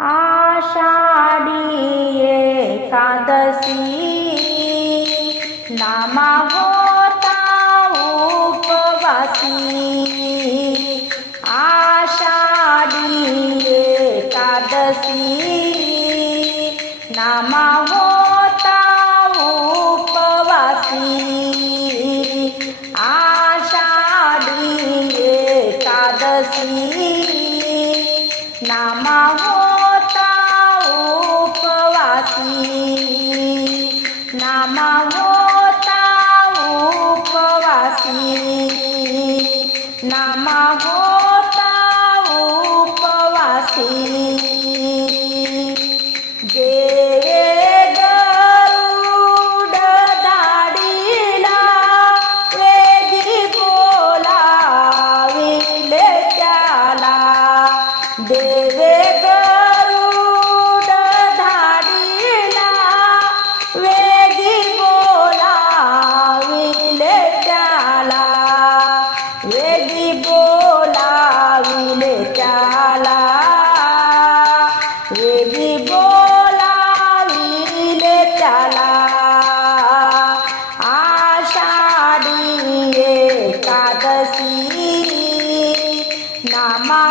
आषाढी एकादशी नामा होता उपवासी। आषाढी एकादशी नामा नामा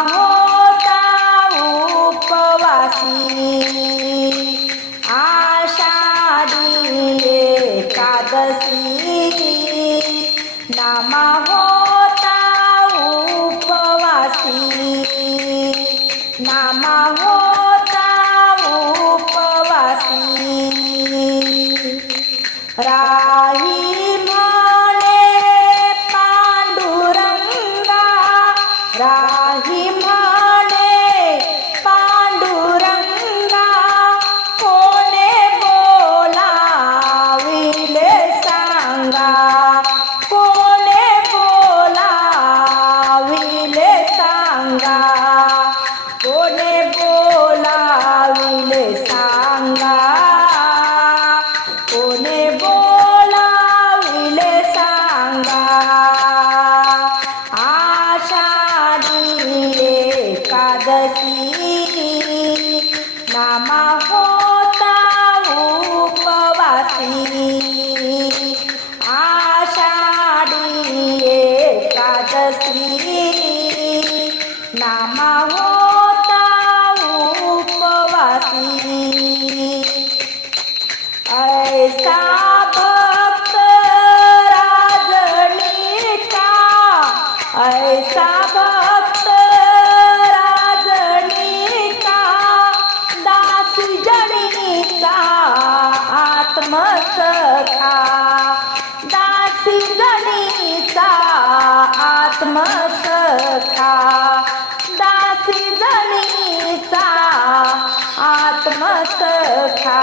होता उपवासी आषाढी एकादशी नामा होता उपवासी नामा होता होता उपवासी. आषाढी एकादशी. नामा होता उपवासी. ऐसा भक्त राजनीका ऐसा भक्त आत्मसखा दासी जणीचा आत्मसखा दासी जणीचा आत्मसखा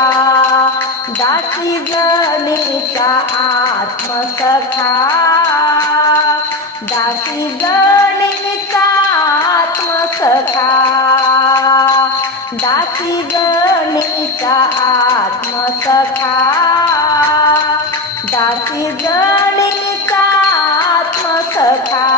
दासी जणीचा आत्मसखा दासी जणीचा आत्मसखा दासी जणीचा आत्मसखा. दासी जणीचा आत्मसखा.